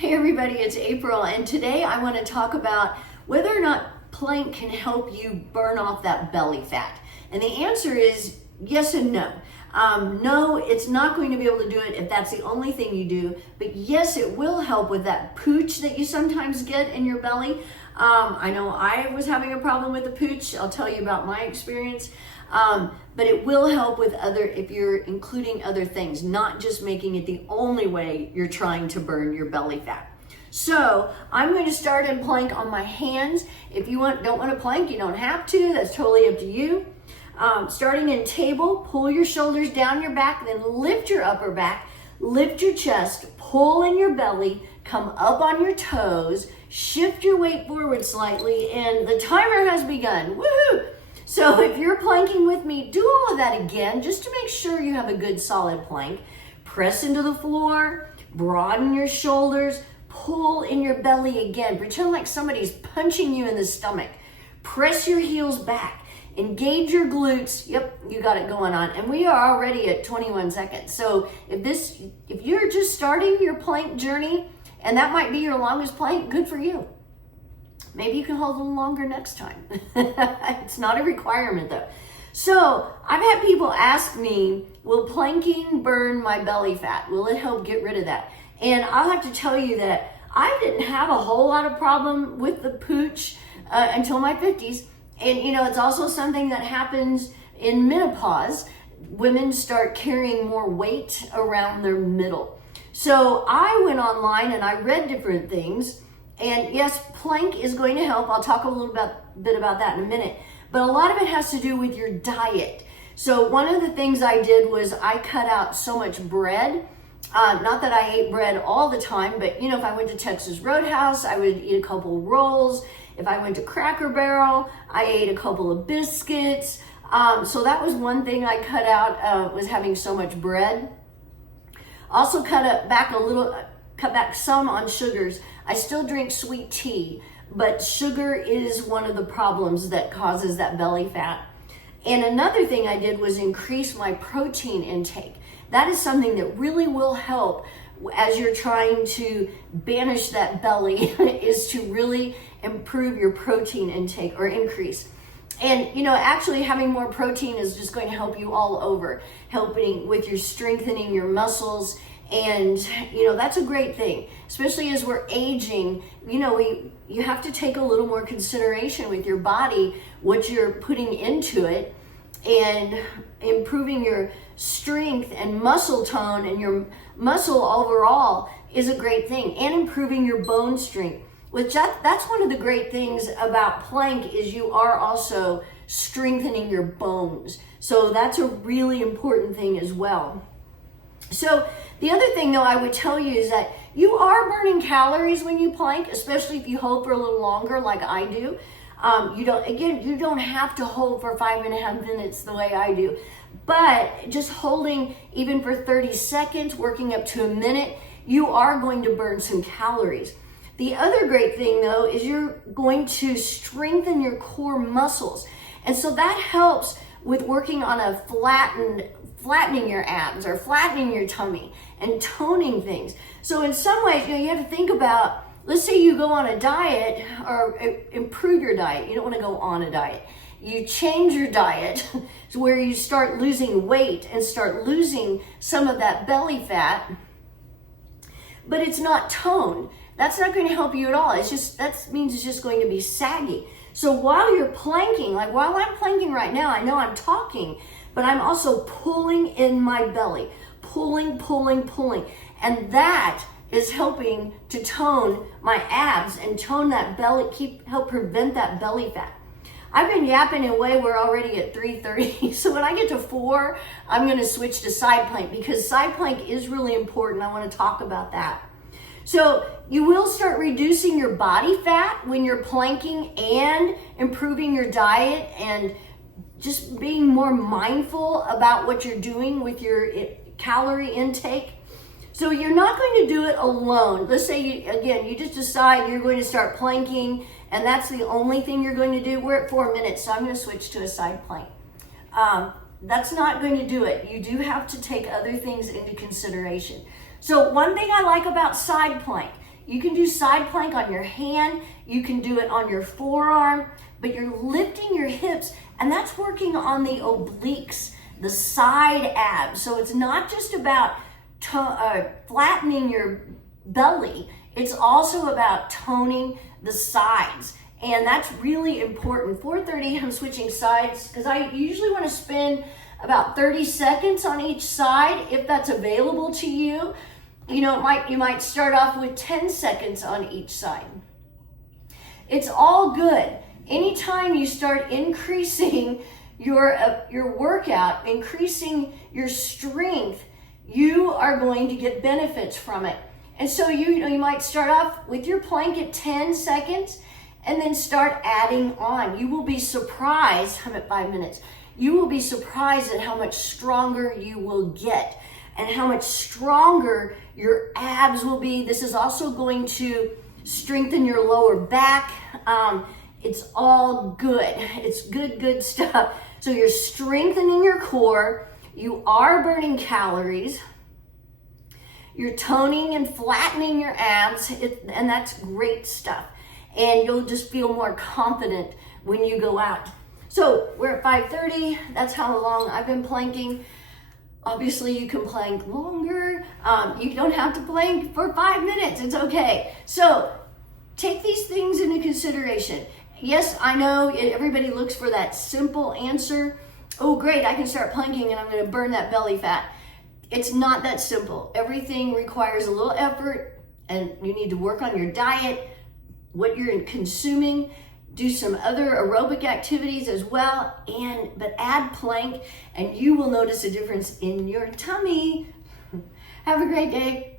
Hey everybody, it's April, and today I want to talk about whether or not plank can help you burn off that belly fat. And the answer is yes and no. No, it's not going to be able to do it if that's the only thing you do, but yes, it will help with that pooch that you sometimes get in your belly. I know I was having a problem with the pooch. I'll tell you about my experience. But it will help with if you're including other things, not just making it the only way you're trying to burn your belly fat. So I'm going to start in plank on my hands. If you don't want to plank, you don't have to. That's totally up to you. Starting in table, pull your shoulders down your back, then lift your upper back, lift your chest, pull in your belly, come up on your toes, shift your weight forward slightly, and the timer has begun. Woohoo! So if you're planking with me, do all of that again, just to make sure you have a good solid plank. Press into the floor, broaden your shoulders, pull in your belly again. Pretend like somebody's punching you in the stomach. Press your heels back, engage your glutes. Yep, you got it going on. And we are already at 21 seconds. So if you're just starting your plank journey, and that might be your longest plank, good for you. Maybe you can hold a little longer next time. It's not a requirement though. So I've had people ask me, will planking burn my belly fat? Will it help get rid of that? And I'll have to tell you that I didn't have a whole lot of problem with the pooch until my 50s. And it's also something that happens in menopause. Women start carrying more weight around their middle. So I went online and I read different things. And yes, plank is going to help. I'll talk a little bit about that in a minute. But a lot of it has to do with your diet. So one of the things I did was I cut out so much bread. Not that I ate bread all the time, but if I went to Texas Roadhouse, I would eat a couple of rolls. If I went to Cracker Barrel, I ate a couple of biscuits. So that was one thing I cut out, was having so much bread. Also cut back some on sugars. I still drink sweet tea, but sugar is one of the problems that causes that belly fat. And another thing I did was increase my protein intake. That is something that really will help as you're trying to banish that belly, is to really improve your protein intake or increase. And actually having more protein is just going to help you all over, helping with your strengthening your muscles. And that's a great thing, especially as we're aging. You have to take a little more consideration with your body, what you're putting into it, and improving your strength and muscle tone and your muscle overall is a great thing, and improving your bone strength, which that's one of the great things about plank, is you are also strengthening your bones. So that's a really important thing as well. So the other thing though I would tell you is that you are burning calories when you plank, especially if you hold for a little longer like I do. You don't have to hold for 5.5 minutes the way I do, but just holding even for 30 seconds, working up to a minute, you are going to burn some calories. The other great thing though is you're going to strengthen your core muscles. And so that helps with working on a flattening your abs or flattening your tummy and toning things. So in some ways, you have to think about, let's say you go on a diet or improve your diet. You don't want to go on a diet. You change your diet to where you start losing weight and start losing some of that belly fat, but it's not toned. That's not going to help you at all. That means it's just going to be saggy. So while you're planking, like while I'm planking right now, I know I'm talking, but I'm also pulling in my belly, pulling. And that is helping to tone my abs and tone that belly, help prevent that belly fat. I've been yapping away. We're already at 3:30. So when I get to 4, I'm going to switch to side plank, because side plank is really important. I want to talk about that. So you will start reducing your body fat when you're planking and improving your diet and just being more mindful about what you're doing with your calorie intake. So you're not going to do it alone. Let's say you just decide you're going to start planking and that's the only thing you're going to do. We're at 4 minutes, so I'm going to switch to a side plank. That's not going to do it. You do have to take other things into consideration. So one thing I like about side plank, You can do side plank on your hand. You can do it on your forearm, but you're lifting your hips, and that's working on the obliques, the side abs. So it's not just about flattening your belly. It's also about toning the sides. And that's really important. 4:30, I'm switching sides because I usually want to spend about 30 seconds on each side if that's available to you. You know, you might start off with 10 seconds on each side. It's all good. Anytime you start increasing your workout, increasing your strength, you are going to get benefits from it. And so you might start off with your plank at 10 seconds and then start adding on. You will be surprised. I'm at 5 minutes. You will be surprised at how much stronger you will get and how much stronger your abs will be. This is also going to strengthen your lower back. It's all good. It's good stuff. So you're strengthening your core. You are burning calories. You're toning and flattening your abs, and that's great stuff. And you'll just feel more confident when you go out. So we're at 5:30. That's how long I've been planking. Obviously, you can plank longer. You don't have to plank for 5 minutes. It's okay. So take these things into consideration. Yes, I know everybody looks for that simple answer. Oh, great, I can start planking and I'm going to burn that belly fat. It's not that simple. Everything requires a little effort, and you need to work on your diet, what you're consuming, do some other aerobic activities as well, but add plank and you will notice a difference in your tummy. Have a great day.